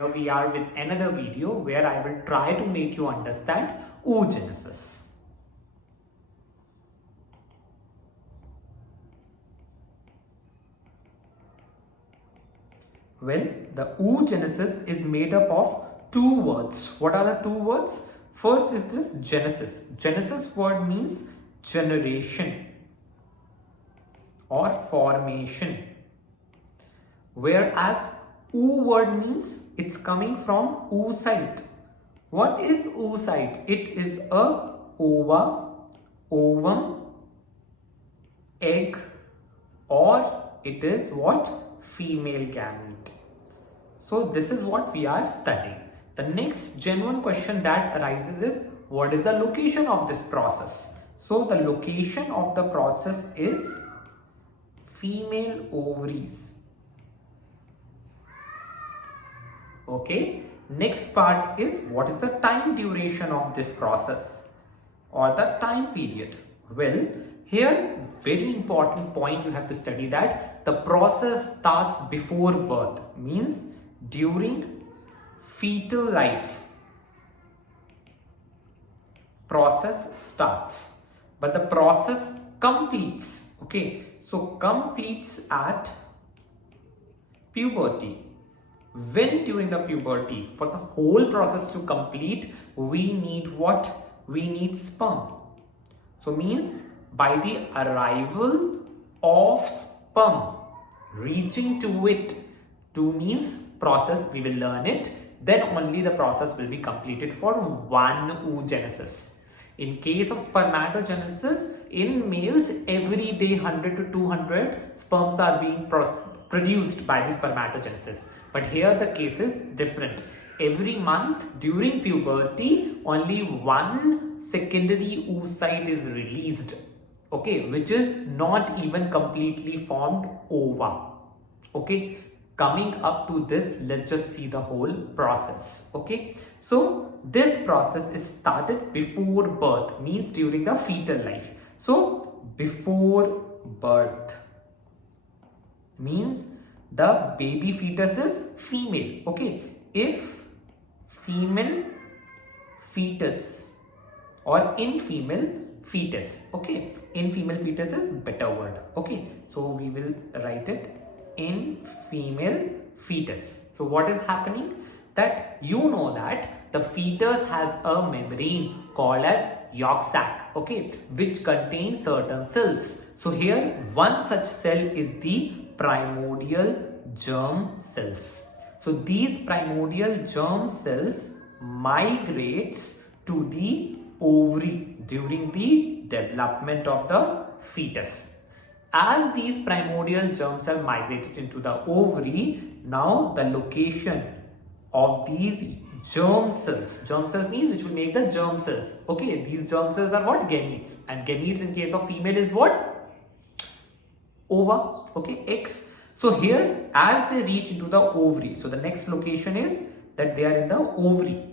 Here we are with another video where I will try to make you understand oogenesis. Well, the oogenesis is made up of two words. What are the two words? First is this genesis. Genesis word means generation or formation, whereas oo word means it's coming from oocyte. What is oocyte? It is a ova, ovum, egg, or it is what? Female gamete. So this is what we are studying. The next genuine question that arises is, what is the location of this process? So the location of the process is female ovaries. Okay. Next part is, what is the time duration of this process or the time period? Well, here very important point you have to study that the process starts before birth, means during fetal life process starts, but the process completes. Okay, so completes at puberty. When during the puberty, for the whole process to complete, we need what? We need sperm. So means by the arrival of sperm reaching to it, to means process, we will learn it, then only the process will be completed for one oogenesis. In case of spermatogenesis, in males, every day 100 to 200 sperms are being produced by the spermatogenesis. But here the case is different. Every month during puberty, only one secondary oocyte is released, okay, which is not even completely formed ova. Okay, coming up to this, let's just see the whole process. Okay, so this process is started before birth, means during the fetal life. So before birth means the baby fetus is female. Okay, if female fetus or in female fetus, okay, in female fetus is better word. Okay, so we will write it in female fetus. So what is happening? That you know that the fetus has a membrane called as yolk sac, okay, which contains certain cells. So here one such cell is the primordial germ cells. So these primordial germ cells migrates to the ovary during the development of the fetus. As these primordial germ cells migrated into the ovary, now the location of these germ cells means which will make the germ cells. Okay, these germ cells are what? Gametes. And gametes in case of female is what? Ova, okay, eggs. So here as they reach into the ovary, so the next location is that they are in the ovary.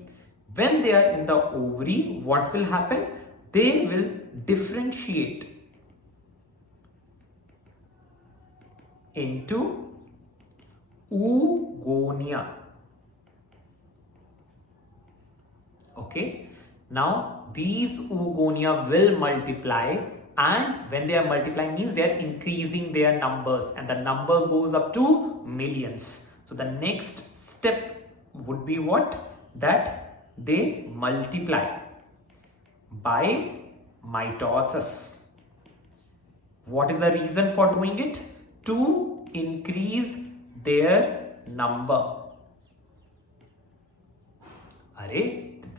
When they are in the ovary, what will happen? They will differentiate into oogonia. Okay, now these oogonia will multiply, and when they are multiplying means they are increasing their numbers, and the number goes up to millions. So the next step would be what? That they multiply by mitosis. What is the reason for doing it? To increase their number.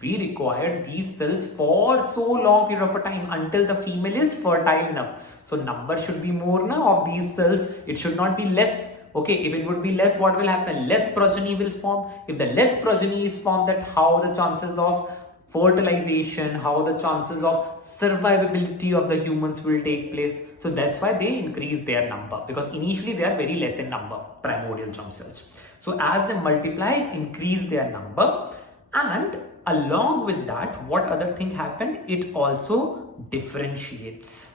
We require these cells for so long period of a time until the female is fertile enough. So number should be more now of these cells. It should not be less. Okay, if it would be less, what will happen? Less progeny will form. If the less progeny is formed, that how the chances of fertilization, how the chances of survivability of the humans will take place. So that's why they increase their number, because initially they are very less in number, primordial germ cells. So as they multiply, increase their number, and along with that, what other thing happened? It also differentiates.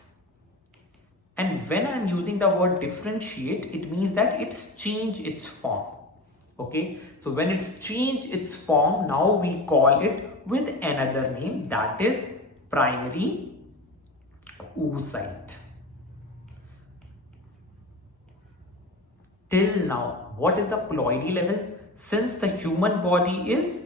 And when I am using the word differentiate, it means that it's changed its form. Okay, so when it's changed its form, now we call it with another name, that is primary oocyte. Till now, what is the ploidy level? Since the human body is,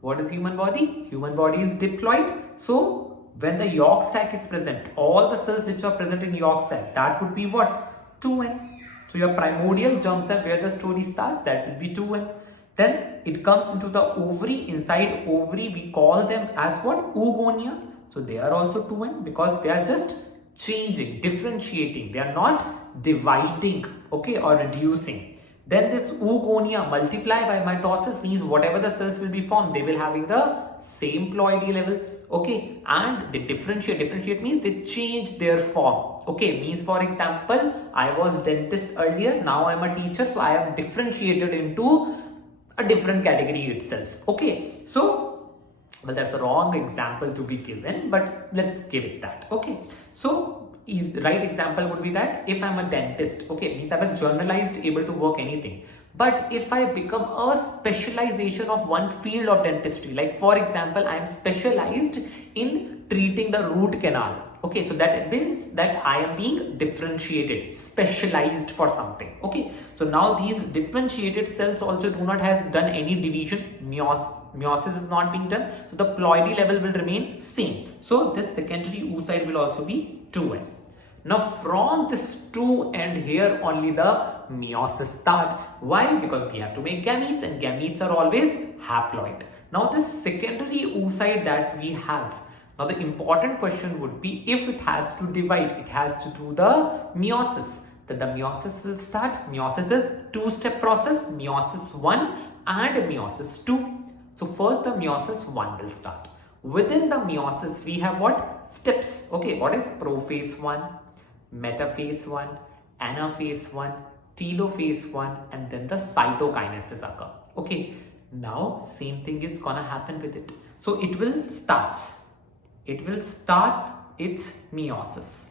what is human body? Human body is diploid. So when the yolk sac is present, all the cells which are present in yolk sac, that would be what? 2n. So your primordial germ cell, where the story starts, that will be 2n. Then it comes into the ovary. Inside ovary, we call them as what? Oogonia. So they are also 2n because they are just changing, differentiating. They are not dividing, okay, or reducing. Then this oogonia multiply by mitosis means whatever the cells will be formed, they will having the same ploidy level, okay, and they differentiate. Differentiate means they change their form, okay, means for example, I was dentist earlier, now I am a teacher, so I am differentiated into a different category itself, okay. So, well, that's a wrong example to be given, but let's give it that, okay. So the right example would be that if I'm a dentist, okay, means I'm a generalized able to work anything. But if I become a specialization of one field of dentistry, like for example, I'm specialized in treating the root canal. Okay, so that means that I am being differentiated, specialized for something. Okay, so now these differentiated cells also do not have done any division. Meiosis is not being done. So the ploidy level will remain same. So this secondary oocyte will also be 2n. Now from this 2 and here only the meiosis starts. Why? Because we have to make gametes and gametes are always haploid. Now this secondary oocyte that we have, now the important question would be if it has to divide, it has to do the meiosis. Then the meiosis will start. Meiosis is two-step process, meiosis 1 and meiosis 2. So first the meiosis 1 will start. Within the meiosis we have what? Steps. Okay, what is prophase 1? Metaphase 1, anaphase 1, telophase 1, and then the cytokinesis occur. Okay, now same thing is gonna happen with it. So it will start its meiosis.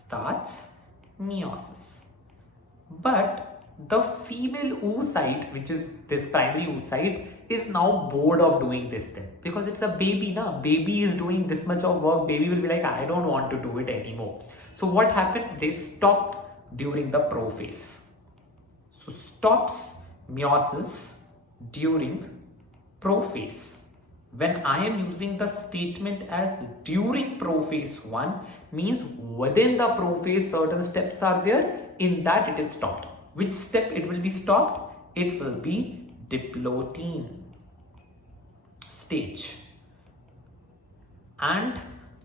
Starts meiosis. But the female oocyte, which is this primary oocyte, is now bored of doing this thing because it's a baby now. Baby is doing this much of work. Baby will be like, I don't want to do it anymore. So what happened? They stopped during the prophase. So stops meiosis during prophase. When I am using the statement as during prophase 1 means within the prophase certain steps are there, in that it is stopped. Which step it will be stopped? It will be diplotin stage. And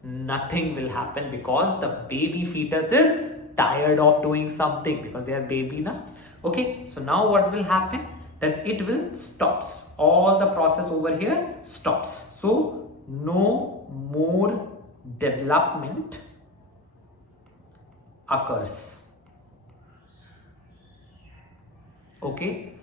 nothing will happen because the baby fetus is tired of doing something because they are baby now. Okay, so now what will happen? That it will stops. All the process over here stops. So no more development occurs. Okay,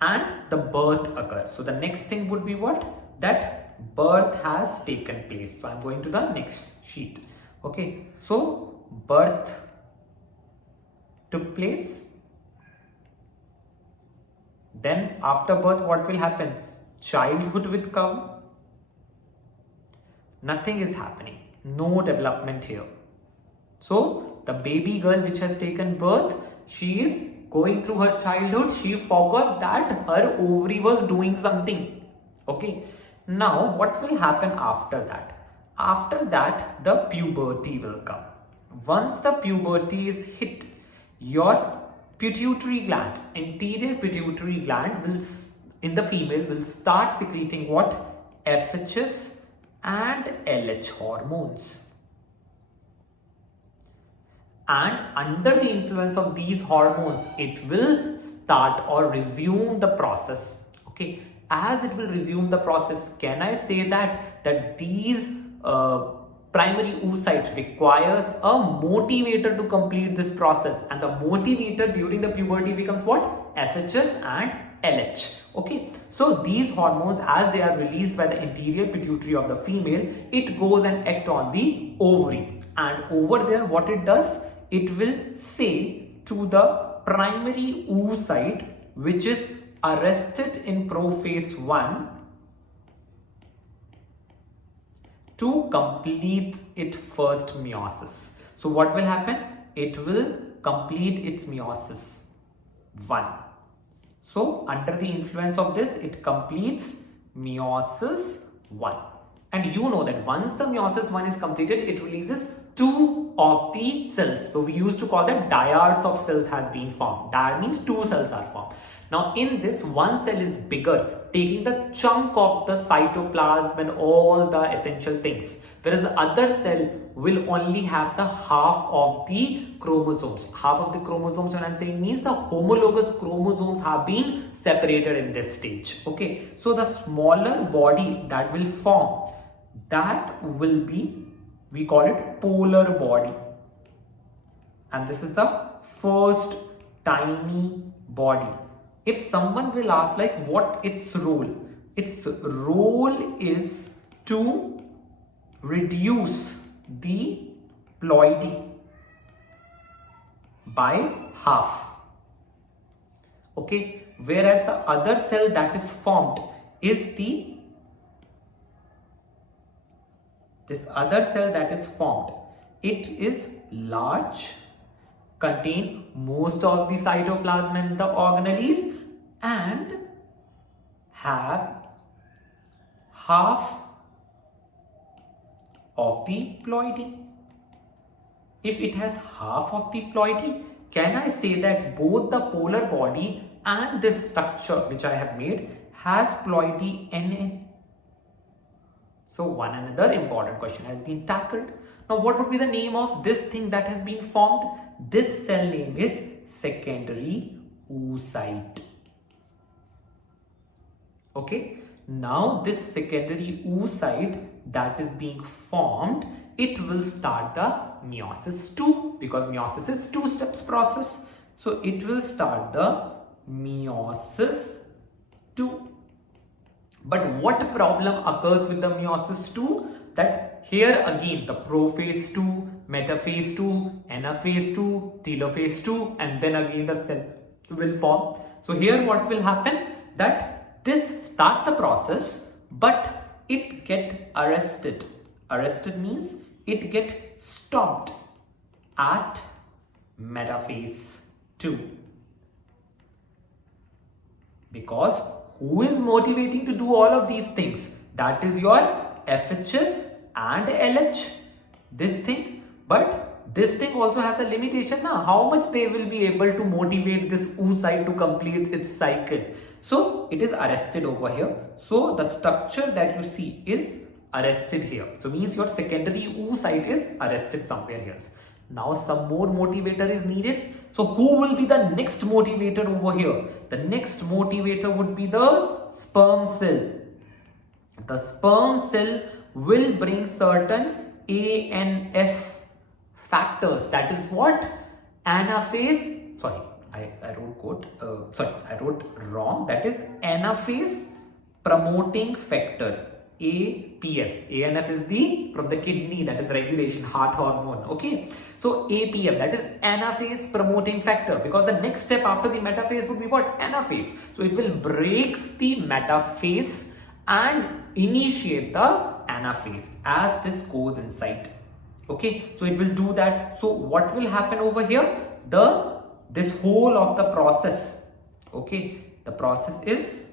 and the birth occurs. So the next thing would be what? That birth has taken place. So I'm going to the next sheet. Okay, so birth took place. Then after birth, what will happen? Childhood will come. Nothing is happening. No development here. So the baby girl which has taken birth, she is going through her childhood. She forgot that her ovary was doing something. Okay. Now what will happen after that? After that, the puberty will come. Once the puberty is hit, your pituitary gland, anterior pituitary gland will, in the female, will start secreting what? FHS and LH hormones. And under the influence of these hormones, it will start or resume the process. Okay, as it will resume the process, can I say that these primary oocyte requires a motivator to complete this process, and the motivator during the puberty becomes what? FHS and LH. Okay, so these hormones, as they are released by the anterior pituitary of the female, it goes and act on the ovary, and over there what it does, it will say to the primary oocyte which is arrested in prophase 1 to complete its first meiosis. So what will happen? It will complete its meiosis 1. So under the influence of this, it completes meiosis 1. And you know that once the meiosis 1 is completed, it releases 2 of the cells. So we used to call them dyads of cells has been formed. Dyad means 2 cells are formed. Now in this, one cell is bigger, taking the chunk of the cytoplasm and all the essential things. Whereas the other cell will only have the half of the chromosomes. Half of the chromosomes, when I'm saying, means the homologous chromosomes have been separated in this stage. Okay, so the smaller body that will form, that will be, we call it polar body. And this is the first tiny body. If someone will ask like what its role is to reduce the ploidy by half. Okay, whereas the other cell that is formed is this other cell that is formed, it is large, contain most of the cytoplasm and the organelles, and have half of the ploidy. If it has half of the ploidy, can I say that both the polar body and this structure which I have made has ploidy Na? So one another important question has been tackled. Now what would be the name of this thing that has been formed? This cell name is secondary oocyte. Okay, now this secondary oocyte that is being formed, it will start the meiosis 2, because meiosis is 2 steps process. So it will start the meiosis 2. But what problem occurs with the meiosis 2? That here again the prophase 2, metaphase 2, anaphase 2, telophase 2, and then again the cell will form. So here what will happen? That this start the process, but it get arrested. Arrested means it get stopped at metaphase 2. Because who is motivating to do all of these things? That is your FHS and LH. This thing, but this thing also has a limitation now. How much they will be able to motivate this oocyte to complete its cycle? So it is arrested over here. So the structure that you see is arrested here. So means your secondary oocyte is arrested somewhere else. Now some more motivator is needed. So who will be the next motivator over here? The next motivator would be the sperm cell. The sperm cell will bring certain ANF factors. That is what? Anaphase. Sorry, I wrote wrong. That is anaphase promoting factor. APF. ANF is from the kidney, that is regulation, heart hormone. Okay, so APF, that is anaphase promoting factor, because the next step after the metaphase would be what? Anaphase. So it will breaks the metaphase and initiate the anaphase as this goes inside. Okay, so it will do that. So what will happen over here? This whole of the process, okay, the process is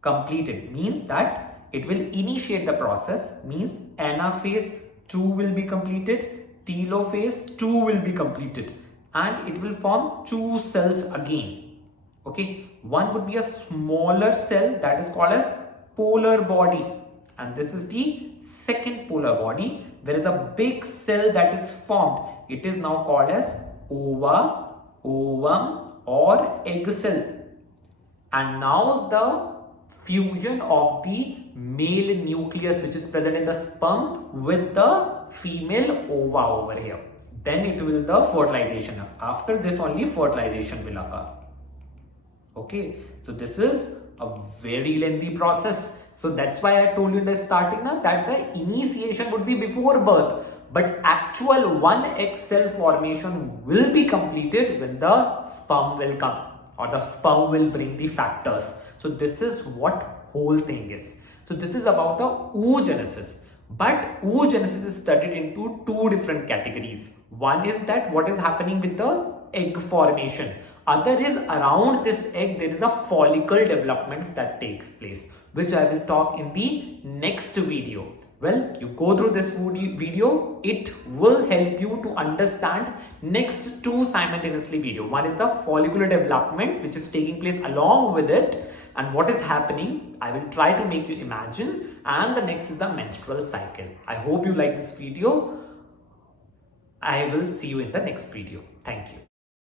completed, means that it will initiate the process, means anaphase 2 will be completed, telophase 2 will be completed, and it will form 2 cells again. Okay, one would be a smaller cell that is called as polar body, and this is the second polar body. There is a big cell that is formed. It is now called as ova, ovum, or egg cell. And now the fusion of the male nucleus which is present in the sperm with the female ova over here. Then it will the fertilization. After this only fertilization will occur. Okay, so this is a very lengthy process. So that's why I told you in the starting now that the initiation would be before birth. but actual one egg cell formation will be completed when the sperm will come, or the sperm will bring the factors. So this is what whole thing is. So this is about the oogenesis. But oogenesis is studied into two different categories. One is that what is happening with the egg formation. Other is around this egg there is a follicle development that takes place, which I will talk in the next video. Well, you go through this video, it will help you to understand next two simultaneously video. One is the follicular development, which is taking place along with it, and what is happening, I will try to make you imagine, and the next is the menstrual cycle. I hope you like this video. I will see you in the next video. Thank you.